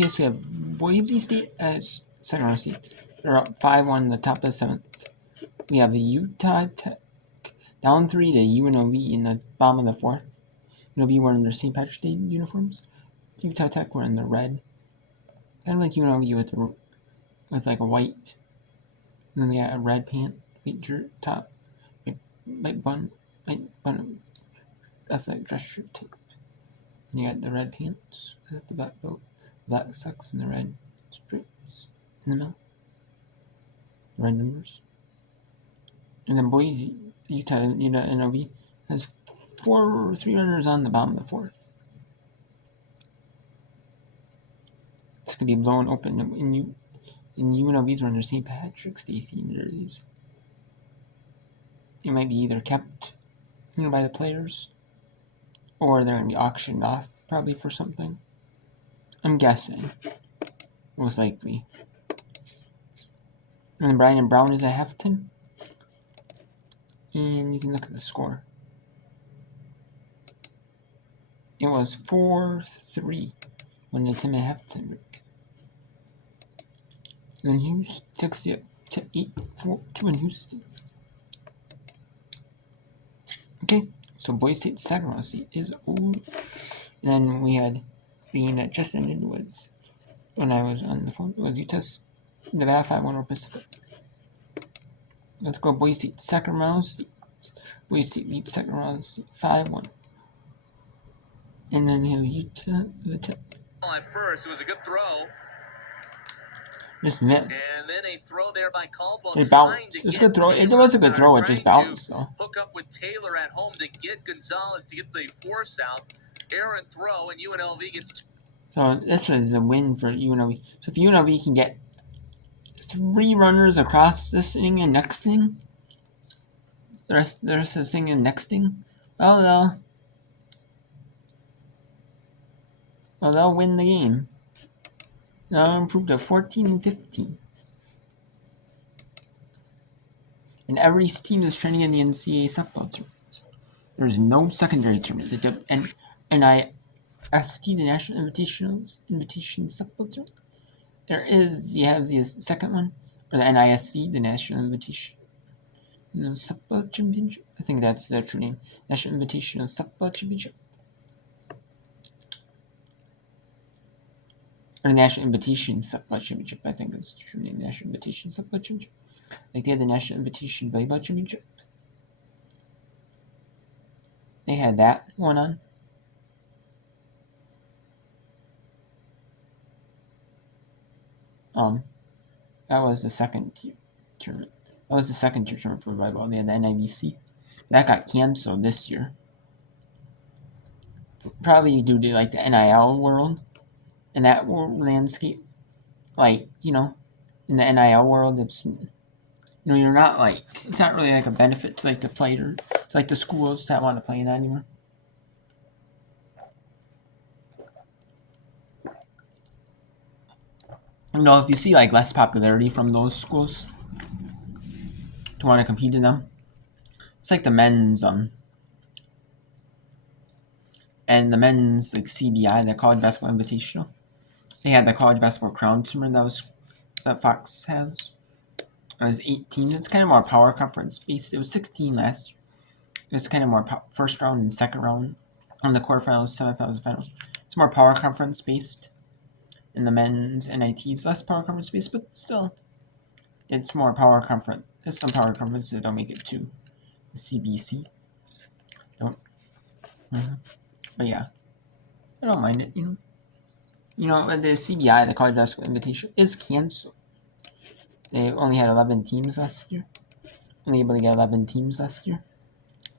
Okay, so we have Boise State as second round seed. They're up 5-1 in the top of the 7th. We have Utah Tech down 3 to UNLV in the bottom of the 4th. UNLV wearing their St. Patrick's Day uniforms. Utah Tech wearing the red. Kind of like UNLV with like a white. And then we got a red pant, white shirt top, white bun, athletic dress shirt tape. And you got the red pants with the black belt, black socks, and the red stripes in the middle. The red numbers. And then Boise, Utah NLV has 3 runners on the bottom of the 4th. This could be blown open in UNLV's runners St. Patrick's Day themed jerseys. It might be either kept by the players, or they're going to be auctioned off probably for something. I'm guessing, most likely. And then Brian Brown is at halftime. And you can look at the score. It was 4-3 when the team at halftime break. And then Houston takes it to 8-4-2 in Houston. Okay, so Boise State's second round seat is over. And then we had the game that just ended was when I was on the phone. It was Utah's Nevada 5-1 over Pacific. Let's go Boise State second round seat. Boise State beats second round seat 5-1. And then we have Utah. At first, it was a good throw. Just missed. And then a throw there by Caldwell. It bounced. It was a good throw. It was a good throw. It just bounced though. Hook up with Taylor at home to get Gonzalez to get the force out. Errant throw, and UNLV gets. So this is a win for UNLV. So if UNLV can get 3 runners across this inning and next inning, the rest of this thing and next inning, they'll win the game. They'll improve to 14-15. And every team is training in the NCAA softball tournament. There is no secondary tournament. The NIST, the National Invitation Softball Tournament. There is, you have the second one, or the NISC, the National Invitation Softball Championship. I think that's their true name. National Invitational Softball Championship. Or the National Invitation Softball Championship, I think is the true name. National Invitation Softball Championship. Like they had the National Invitation Volleyball Championship. They had that going on. That was the second tier tournament. That was the second tier tournament for volleyball. They had the NIVC. That got canceled this year. Probably due to like the NIL world and that world landscape. Like, in the NIL world, it's you're not like, it's not really like a benefit to like the player, to like the schools that want to play in that anymore. If you see like less popularity from those schools to want to compete in them, it's like the men's and the men's like CBI, the College Basketball Invitational. They had the College Basketball Crown tournament that Fox has. It was 18. It's kind of more power conference based. It was 16 last year. It was kind of more first round and second round on the quarterfinals, semifinals, and finals. It's more power conference based. In the men's NIT is less power conference based, but still, it's more power conference. There's some power conferences that don't make it to the CBC. Don't. But yeah, I don't mind it. The CBI, the College Basketball Invitation, is canceled. They only had 11 teams last year. Only able to get 11 teams last year.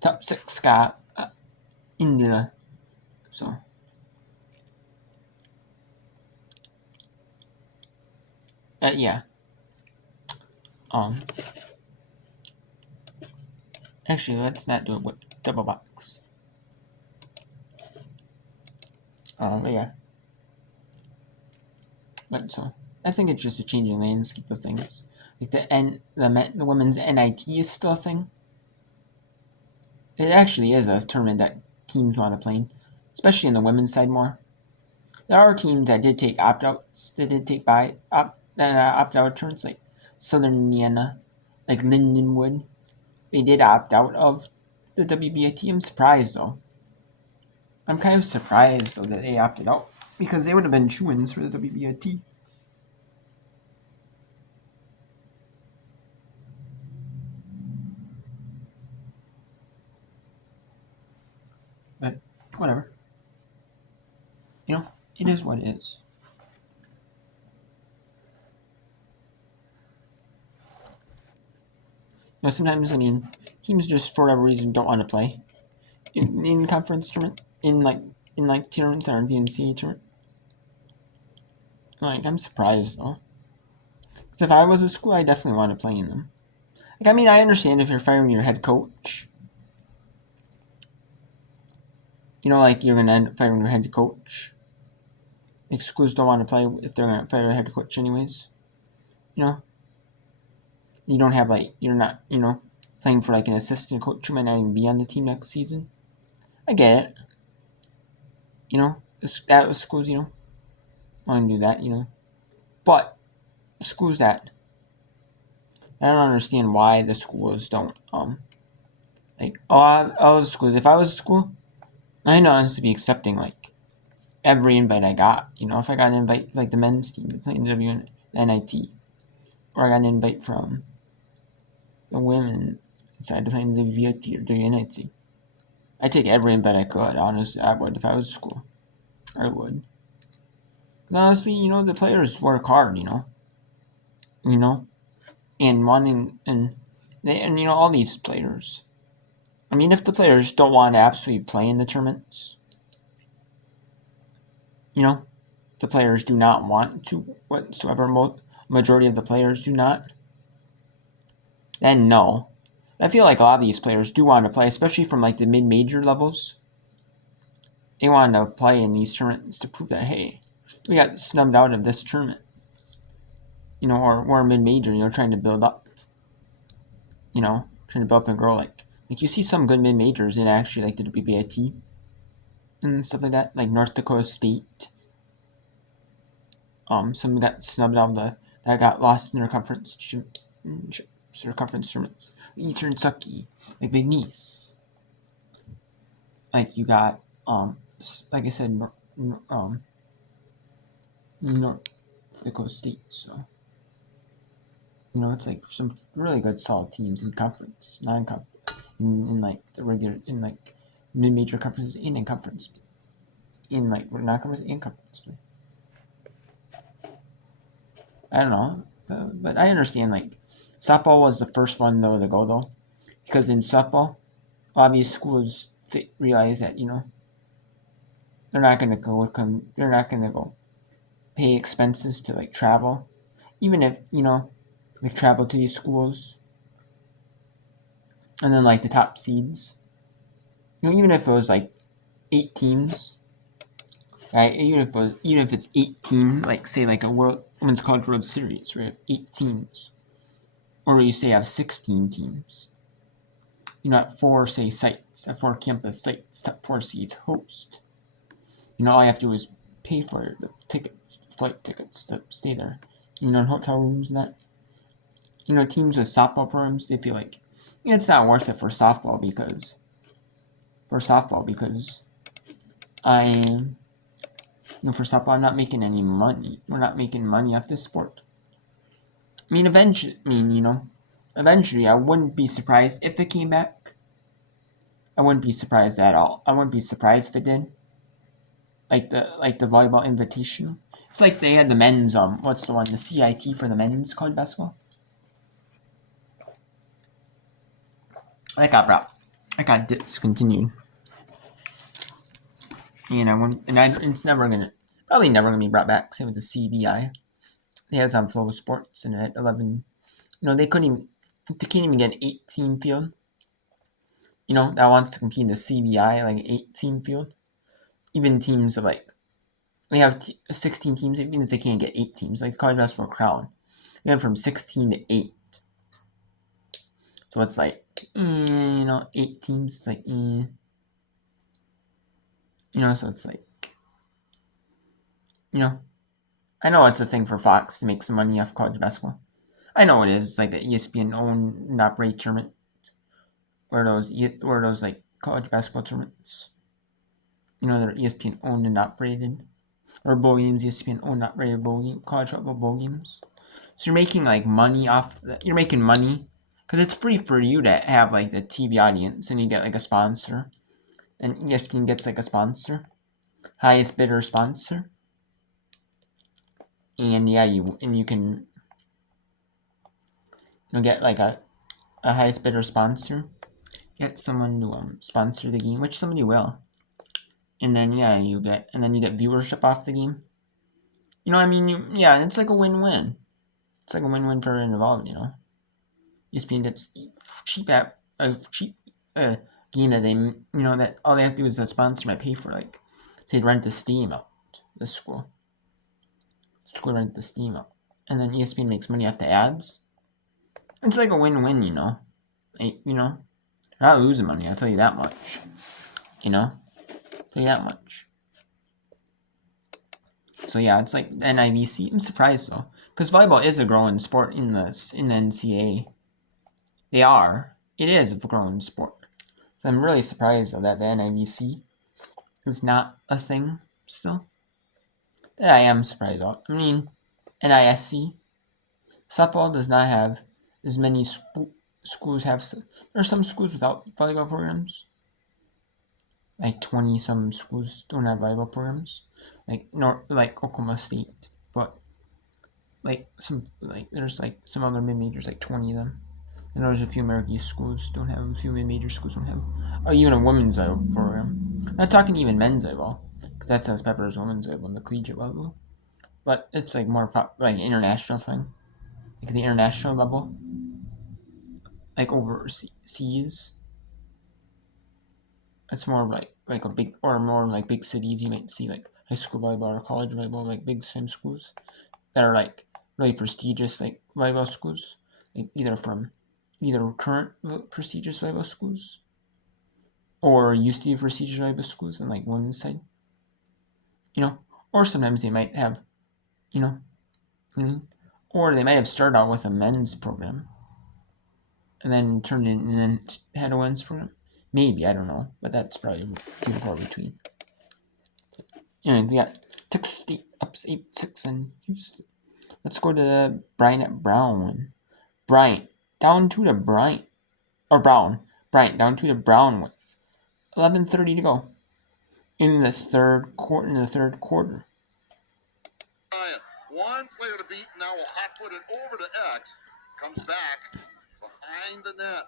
Top 6 got into the yeah. Actually, let's not do it with double box. Yeah. But so I think it's just a changing landscape of things. Like the women's NIT is still a thing. It actually is a tournament that teams want to play in, especially in the women's side more. There are teams that did take opt-outs, that did take opt-out turns, like Southern Indiana, like Lindenwood. They did opt out of the WBAT. I'm surprised, though. I'm kind of surprised, though, that they opted out, because they would have been shoo-ins for the WBAT. But whatever. You know, it is what it is. You know, sometimes, I mean, teams just for whatever reason don't want to play in conference tournament, in tournaments that aren't the NCAA tournament. Like, I'm surprised, though. Because if I was a school, I definitely want to play in them. Like, I mean, I understand if you're firing your head coach. You know, like, you're going to end up firing your head coach. Like, schools don't want to play if they're going to fire a head coach anyways. You know? You don't have, like, you're not, you know, playing for, like, an assistant coach who might not even be on the team next season. I get it. You know? That was schools, you know, want to do that, you know? But schools that I don't understand why the schools don't like all the schools. If I was a school, I know I was to be accepting like every invite I got. You know, if I got an invite like the men's team to play in the WNIT, or I got an invite from the women side to play in the WVT or WNIT, I'd take every invite I could. Honestly, I would if I was a school. I would. But honestly, you know, the players work hard. You know, and wanting and you know all these players. I mean, if the players don't want to absolutely play in the tournaments, you know, the players do not want to whatsoever. Majority of the players do not. Then no. I feel like a lot of these players do want to play, especially from like the mid-major levels. They want to play in these tournaments to prove that, hey, we got snubbed out of this tournament. You know, or we're mid-major, you know, trying to build up. You know, trying to build up and grow. Like you see some good mid-majors in actually like the WBIT and stuff like that, like North Dakota State. Some got snubbed out of that got lost in their conference tournaments. Eastern Kentucky, like Big Nice. Like you got like I said, North Dakota State. So you know, it's like some really good solid teams in conference, non-conference, in like the regular, in like mid-major conferences, in conference, in like non-conference and conference play. I don't know, but I understand. Like softball was the first one though to go though, because in softball, a lot of these schools realize that you know they're not gonna go pay expenses to like travel, even if you know like travel to these schools, and then like the top seeds. You know, even if it was like 8 teams, right? Even if it's 8 teams, like say like a women's college World Series, right? 8 teams, or you say have 16 teams. You know, at 4 say sites, at 4 campus sites, top 4 seeds host. You know, all you have to do is pay for the tickets, flight tickets to stay there. You know, in hotel rooms and that. You know, teams with softball programs, they feel like it's not worth it for softball because for softball I'm not making any money. We're not making money off this sport. I mean, eventually I wouldn't be surprised if it came back. I wouldn't be surprised at all. I wouldn't be surprised if it did. Like the volleyball invitation. It's like they had the men's what's the one, the CIT for the men's college basketball. That got discontinued. And it's probably never gonna be brought back. Same with the CBI. They have on Flow Sports and at 11. You know, they can't even get an 8-team field. You know, that wants to compete in the CBI, like an 8-team field. Even teams of like they have 16 teams. It means they can't get 8 teams. Like the college basketball crown, they went from 16 to 8. So it's like, you know, 8 teams. It's like, you know, so it's like, You know, I know it's a thing for Fox to make some money off college basketball. I know it is. It's like an ESPN owned and operated tournament. Where those like college basketball tournaments. You know, they're ESPN owned and operated. Or bowl games, ESPN owned and operated bowl game, college football bowl games. So you're making like money off that. You're making money because it's free for you to have like the TV audience, and you get like a sponsor, and ESPN gets like a sponsor, highest bidder sponsor, and yeah, you can get like a highest bidder sponsor, get someone to sponsor the game, which somebody will, and then yeah, you get viewership off the game. You know, I mean, it's like a win-win. It's like a win-win for everyone involved. You know, ESPN gets cheap game that that all they have to do is the sponsor might pay for, like, say, rent the Steam out. The school rent the Steam out, and then ESPN makes money off the ads. It's like a win-win. Like, they're not losing money. I'll tell you that much. Tell you that much. So yeah, it's like the NIVC. I'm surprised though, because volleyball is a growing sport in the NCAA. It is a growing sport. So I'm really surprised though that the NIVC is not a thing still. That I am surprised about. I mean, NISC softball does not have as many schools have. There are some schools without volleyball programs. Like 20 some schools don't have volleyball programs. Like Oklahoma State, but there's like some other mid majors, like 20 of them. And there's a few American schools don't have. A few mid major schools don't have. Or even a women's volleyball program. I'm not talking even men's volleyball, because that says Pepper's women's volleyball and the collegiate volleyball. But it's like more like international thing, like the international level, like overseas. It's more like a big, or more like big cities. You might see like high school volleyball or college volleyball, like big sim schools that are like really prestigious, like volleyball schools, like either current prestigious volleyball schools or used to be prestigious volleyball schools on like women's side. Or sometimes they might have, or they might have started out with a men's program and then turned in and then had a women's program. Maybe, I don't know, but that's probably too far between. They got Texas State up 8-6 in Houston. Let's go to the Bryant at Brown. Bryant down to the Bryant, or Brown. Bryant down to the Brown with 11:30 to go in the third quarter. Bryant, one player to beat. Now will hot-foot it over to X. Comes back behind the net.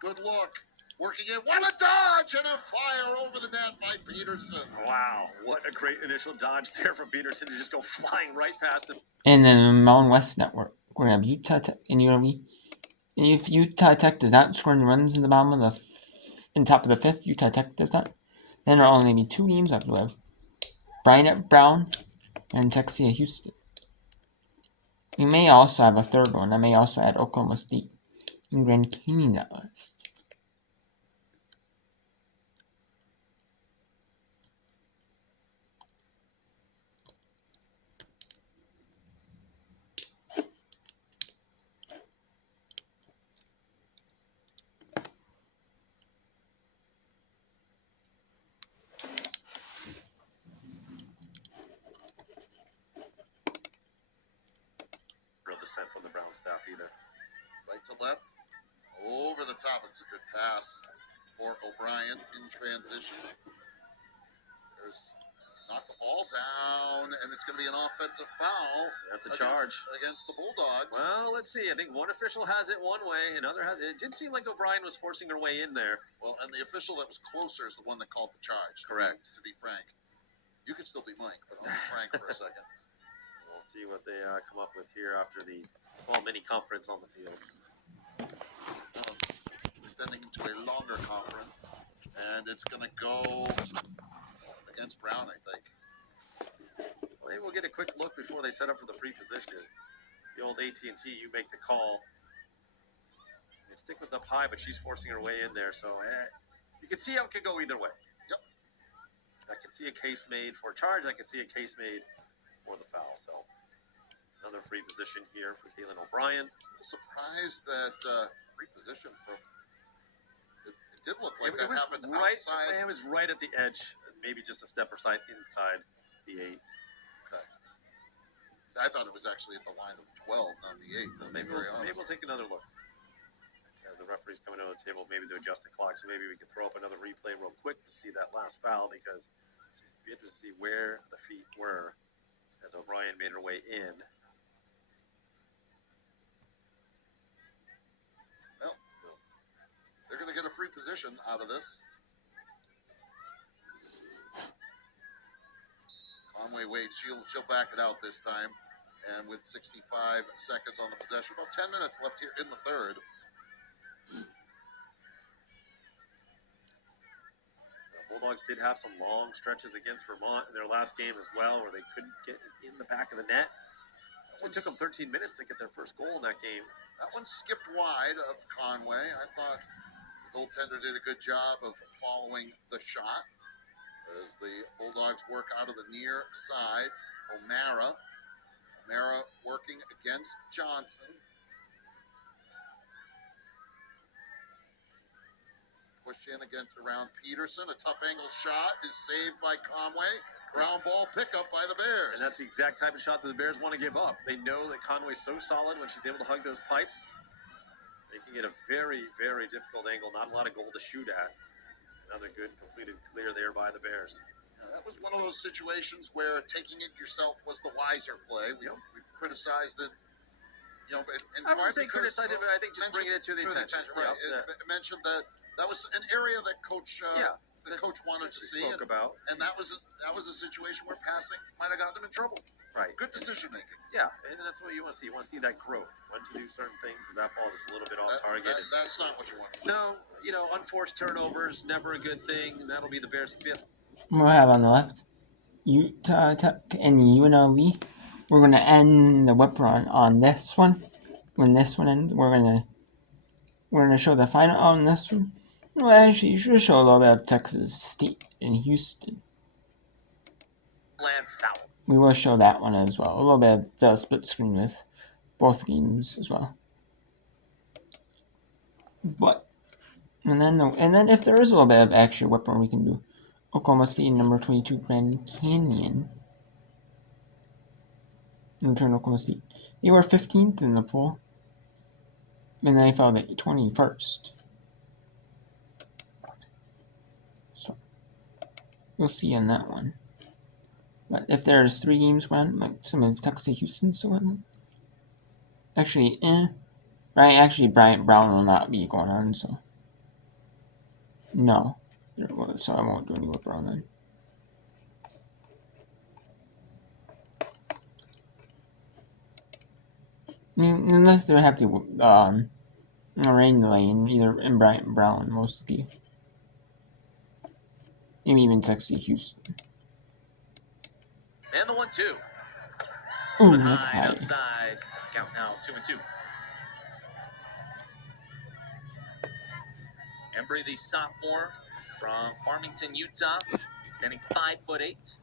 Good look. Working it. What a dodge and a fire over the net by Peterson. Wow, what a great initial dodge there from Peterson to just go flying right past him. And then the Mountain West Network, we're going to have Utah Tech and UNLV. And if Utah Tech does not score any runs in the bottom of in top of the fifth, Utah Tech does not, then there will only be 2 games left. We'll have Bryant at Brown and Texas at Houston. We may also have a third one. I may also add Oklahoma State and Grand Canyon that list. Sent from the Brown staff either. Right to left, over the top. It's a good pass for O'Brien in transition. There's knocked the ball down, and it's going to be an offensive foul. That's a charge against the Bulldogs. Well, let's see. I think one official has it one way, another has it. It did seem like O'Brien was forcing her way in there. Well, and the official that was closer is the one that called the charge. Correct. To be frank, you could still be Mike, but I'll be Frank for a second. We'll see what they come up with here after the small mini conference on the field. Well, it's extending into a longer conference, and it's going to go against Brown, I think. Well, maybe we'll get a quick look before they set up for the pre-position. The old AT&T, you make the call. The stick was up high, but she's forcing her way in there, so you can see how it could go either way. Yep. I can see a case made for a charge. I can see a case made for the foul. So another free position here for Kaylin O'Brien. Surprised that free position from it did look like It that was happened right. outside. It was right at the edge, maybe just a step or side inside the 8. Okay. I thought it was actually at the line of the 12, not the 8. To be very honest. Maybe we'll take another look. As the referee's coming to the table, maybe to adjust the clock, so maybe we can throw up another replay real quick to see that last foul, because it'd be interesting to see where the feet were as O'Brien made her way in. Well, they're going to get a free position out of this. Conway waits. She'll back it out this time. And with 65 seconds on the possession, about 10 minutes left here in the third. Bulldogs did have some long stretches against Vermont in their last game as well, where they couldn't get in the back of the net. It took them 13 minutes to get their first goal in that game. That one skipped wide of Conway. I thought the goaltender did a good job of following the shot as the Bulldogs work out of the near side. O'Mara working against Johnson. Push in against around Peterson. A tough angle shot is saved by Conway. Ground ball pickup by the Bears. And that's the exact type of shot that the Bears want to give up. They know that Conway's so solid when she's able to hug those pipes. They can get a very, very difficult angle. Not a lot of goal to shoot at. Another good completed clear there by the Bears. Yeah, that was one of those situations where taking it yourself was the wiser play. We've criticized it. You know, I wouldn't say criticize it, but I think just bringing it to the attention. Right. Yep. It mentioned that was an area that coach coach wanted to see, and that was a situation where passing might have gotten them in trouble. Right. Good decision making. Yeah, and that's what you want to see. You want to see that growth. When to do certain things, is that ball just a little bit off target. That's not what you want to see. No, unforced turnovers, never a good thing, and that'll be the Bears' 5th. We'll have on the left Utah Tech and UNLV. We're going to end the whip run on this one. When this one ends, we're going to show the final on this one. Well, actually, you should show a little bit of Texas State and Houston. Land foul. We will show that one as well. A little bit of the split screen with both games as well. And then if there is a little bit of extra whip run, we can do Oklahoma State number 22 Grand Canyon. In turn, Oklahoma State. They were 15th in the pool. And they fell to 21st. So we'll see on that one. But if there's 3 games going, like some of Texas Houston still in. Actually, Bryant Brown will not be going on, so no. So I won't do any whip around then. I mean, unless they have to rain lane, either in Bryant Brown, mostly. Maybe even Texas Houston. And the 1-2. Ooh, that's high. Outside. Count now, 2-2. Embry, the sophomore from Farmington, Utah, standing 5'8".